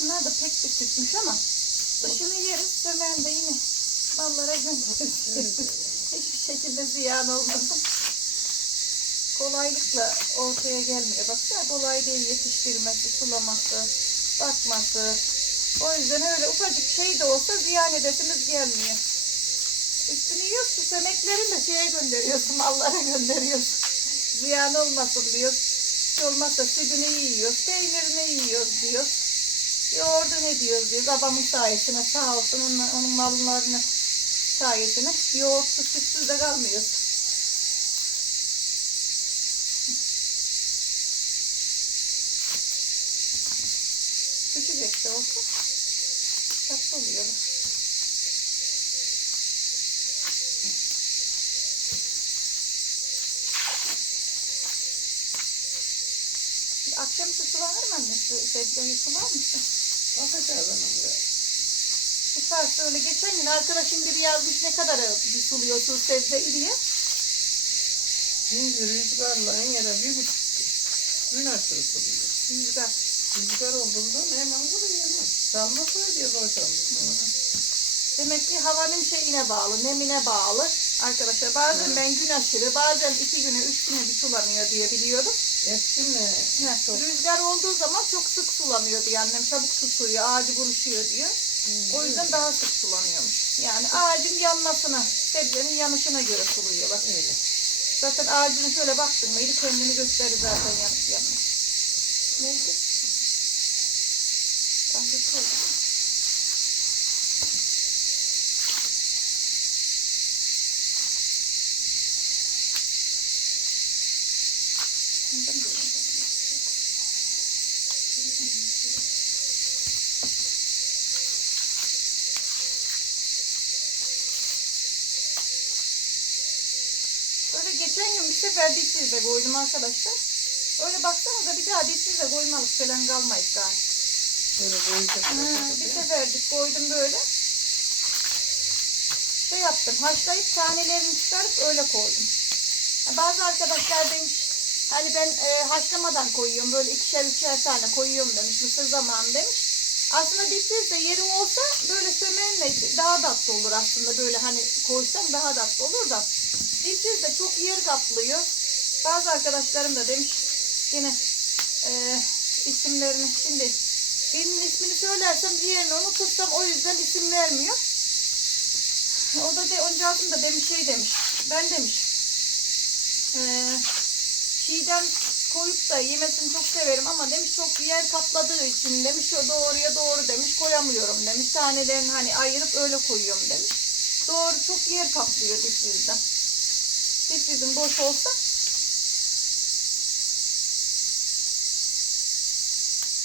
Bunlar da pek bir sütmüş ama dışını yeriz, sömeğini de yine mallara göndeririz. Hiçbir şekilde ziyan olmasın. Kolaylıkla ortaya gelmiyor. Baksana kolay değil yetiştirmesi, sulaması, bakması. O yüzden öyle ufacık şey de olsa ziyan edesimiz gelmiyor. Üstünü yiyoruz, şu sömeklerini de şeye gönderiyoruz, mallara gönderiyoruz. Ziyan olmasın diyoruz. Hiç olmazsa sütünü yiyoruz, peynirini yiyoruz diyoruz. Yoğurdu ne diyoruz diyoruz. Babamın sayesinde sağ olsun onun, onun mallarını sayesinde yoğurtsuz sütsüz de kalmıyoruz. Küçücük de olsa tatlı oluyor. Akşam sütü var mı anne? Sebzeyi sular mısın? Bakacağız hanım be. Bu saat öyle geçen gün arkadaşım biri yazmış ne kadar bir suluyorsun sebze diye. Şimdi rüzgarla en yere bir buçuk gün aşırı suluyor. Rüzgar. Rüzgar olduğundan hemen vuruyor hemen. Salma söylüyor hocam. Demek ki havanın şeyine bağlı, nemine bağlı. Arkadaşlar bazen ben gün aşırı, bazen iki güne, üç güne bir sulanıyor diye biliyordum. Eskime Heh, çok Rüzgar olduğu zaman çok sık sulanıyor diye annem çabuk tutuyor, ağacı buruşuyor diyor. O yüzden daha sık sulanıyormuş. Yani ağacın yanmasına, sebzenin yanışına göre suluyorlar. öyle. Zaten ağacını şöyle baktın mıydı kendini gösterir zaten yanıp yanmış. Neydi? Kankası oldu. Öyle geçen gün bir sefer dipsizde koydum arkadaşlar. Öyle baksanıza bir daha dipsizde koymalık falan kalmayız galiba. Böyle. Ha, bir sefercik koydum böyle. Şey yaptım, haşlayıp tanelerini çıkarıp öyle koydum. Bazı arkadaşlar demiş, hani ben e, haşlamadan koyuyorum, böyle ikişer üçer tane koyuyorum demiş, mısır zamanı demiş. Aslında dipsiz de yerim olsa böyle sömenle daha tatlı olur aslında böyle hani koysam daha tatlı olur da. Dipsiz de çok yer kaplıyor. Bazı arkadaşlarım da demiş yine e, isimlerini şimdi birinin ismini söylersem diğerini unutursam o yüzden isim vermiyor. O da de oncağızım da demiş şey demiş. Ben demiş. Eee çiğdem koyup da yemesini çok severim ama demiş çok yer kapladığı için demiş o doğruya doğru demiş koyamıyorum demiş. Tanelerini hani ayırıp öyle koyuyorum demiş. Doğru çok yer kaplıyor difrizden. Difrizin boş olsa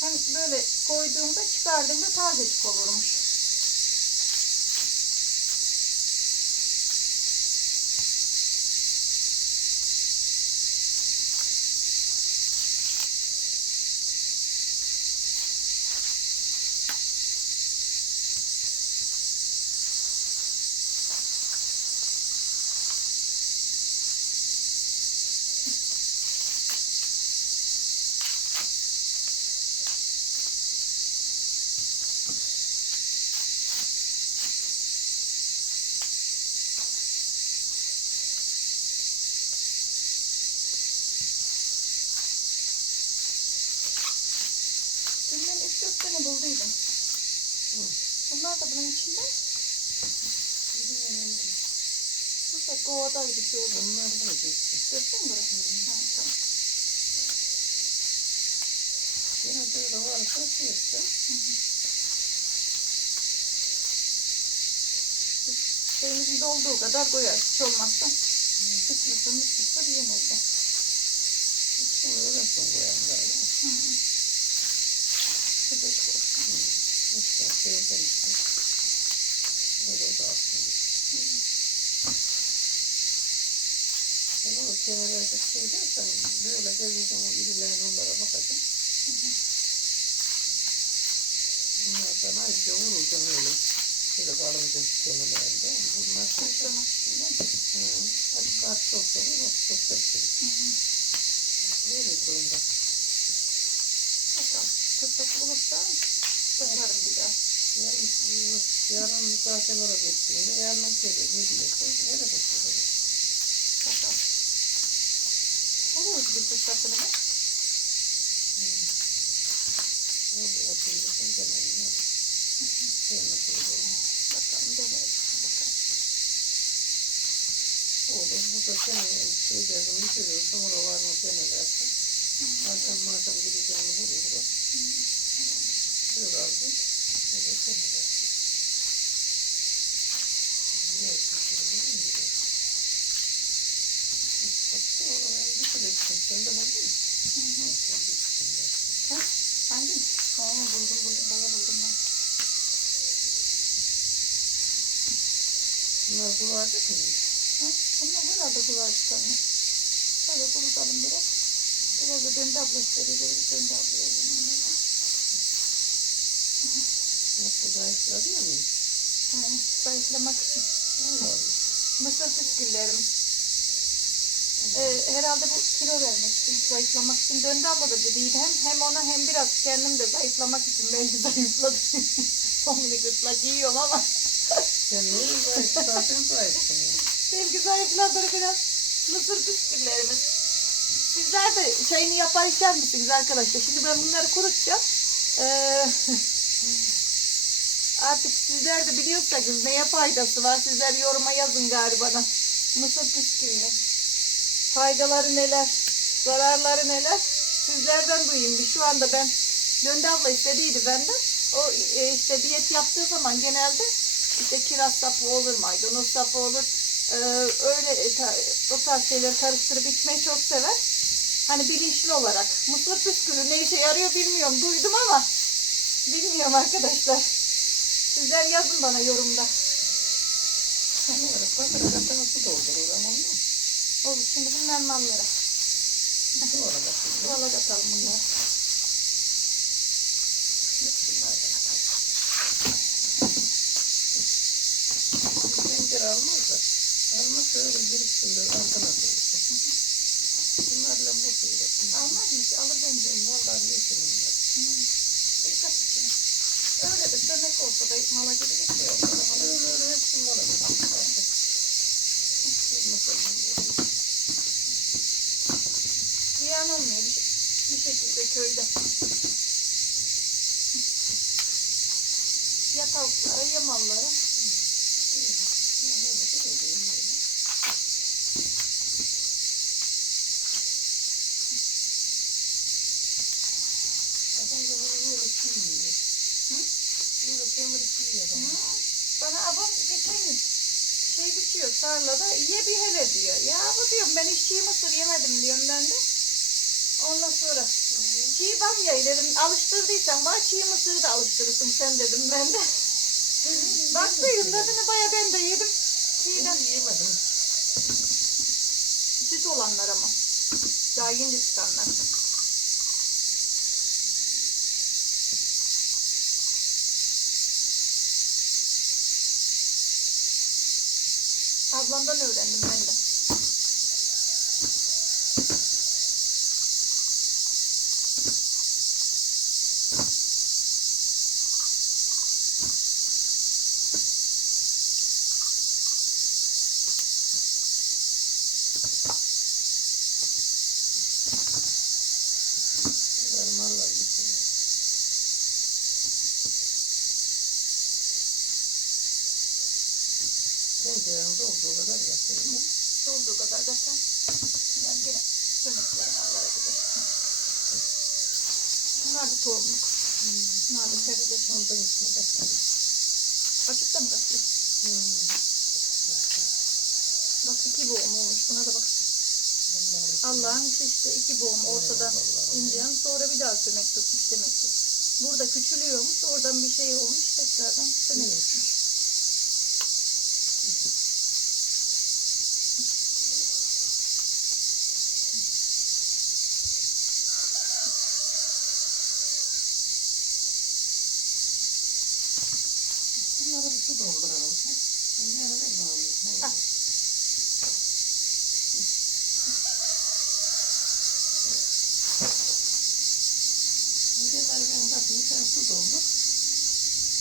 hem böyle koyduğumda çıkardığımda tazecik olurmuş. Dün ben 3-4 tane bulduydum. Bunlar da bunun içinde. Şurada kovadaydı şurada. Bunlar bulacak. Gördün mü burası? Ha, tamam. Yine böyle varsa şey yapacağım. Suyumuzun dolduğu kadar koyarız. Hiç olmazsa süt mısır mısır yemez de. Bunu öyle son koyalım galiba. Sıcak olsun. İşte şeyden işte. O da aslında. Sen o kenarlarda şey dersen böyle gezeceğim o irilerin onlara bakacağım. Bunlardan ayrıca vuracağım öyle. Şöyle kalınca kenarlarında. Bunlar çok çok çok çok çok. Böyle durumda. Bakalım. Fırsat bulursa yaparım bir daha. Yarın, yarın zaten oraya gittiğinde yarın kere gidiyorsun. Nereye bakıyorsun? Bakalım. Buluruz bir fırsatını mı? Orada yapıyorsun gene yani. Yerine koyuyorum. Bakalım deneriz. Bakalım. Olur. Bu da seni şey derdim bitiriyorsun. Oralarını senelersin. Akşam akşam gideceğini vurur vurur. Biraz git. O da senelersin. Yersin şöyle değil mi? Bak şu oraları bitirirsin. Sen de buldun mu? Evet, sen bitsin de. Ha? Hangi? Aa, buldum buldum. Bayağı buldum ben. Bunlar kullanacak mıyız? Ha? Bunlar herhalde kulağa çıkarmış. Şöyle kurutalım biraz. Biraz da döndü abla istediği döndü ablaya yemin Nasıl zayıfladı ya mıyız? Yani zayıflamak için. Allah. Mısır püsküllerimiz. Ee, herhalde bu kilo vermek için, zayıflamak için. Döndü abla da dediydi hem, hem ona hem biraz kendim de zayıflamak için belki zayıfladım. 10 mini gırtlak yiyorum ama Sen ne zayıf? Zaten zayıfsın ya. belki zayıfladım biraz. Mısır püsküllerimiz. Sizler de çayını yapar içer misiniz arkadaşlar? Şimdi ben bunları kurutacağım. Ee, artık sizler de biliyorsanız neye faydası var? Sizler yoruma yazın galiba bana. Mısır püskülünün. Faydaları neler? Zararları neler? Sizlerden duyayım bir. Şu anda ben Döndü abla istediydi benden. O e, işte diyet yaptığı zaman genelde işte kiraz sapı olur, maydanoz sapı olur. Ee, öyle ta- o tarz şeyleri karıştırıp içmeyi çok sever. Hani bilinçli olarak. Mısır püskülü ne işe yarıyor bilmiyorum. Duydum ama bilmiyorum arkadaşlar. Sizler yazın bana yorumda. Olur şimdi bunlar mallara. Yola katalım bunları. Pencere almaz da. Almaz şöyle biriksin altına koyursun. Bunlarla boş uğraşın. Almaz mı ki? Alır bence. Vallahi yesin bunlar. Dikkat içine. Öyle de sörnek olsa da mala gibi mala Öyle öyle hepsi mola verir. Ziyan olmuyor bir, şey- bir şekilde köyde. Ya tavuklara ya mallara. Adam da bunu böyle çiğniyor. Hı? Böyle kemirip yiyor adam. Hı. Bana abam geçen gün şey biçiyor tarlada ye bir hele diyor. Ya bu diyorum ben hiç çiğ mısır yemedim diyorum ben de. Ondan sonra çiğ bamyayı dedim alıştırdıysan bana çiğ mısırı da alıştırırsın sen dedim ben de. Baktıydım tadını baya ben de yedim. Çiğden Ben yemedim. süt olanlar ama. Daha yeni çıkanlar. Ablamdan öğrendim ben de. Tencerenin olduğu kadar yatıyor. Olduğu kadar zaten. Ben yine sürmeklerim Allah'a gider. Bunlar da tohumluk. Bunlar da sebze. Ondan içine bakalım. Açıkta mı bakıyor? Bak iki boğum olmuş. Buna da bak. Allah'ın işi işte iki boğum ortadan ineceğim. Sonra bir daha sürmek tutmuş demek ki. Burada küçülüyormuş. Oradan bir şey olmuş. Tekrardan sürmek tutmuş. Şöyle bir su dolduralım. Önce ara ver bana. Al. Önce ben bakayım sen su doldur.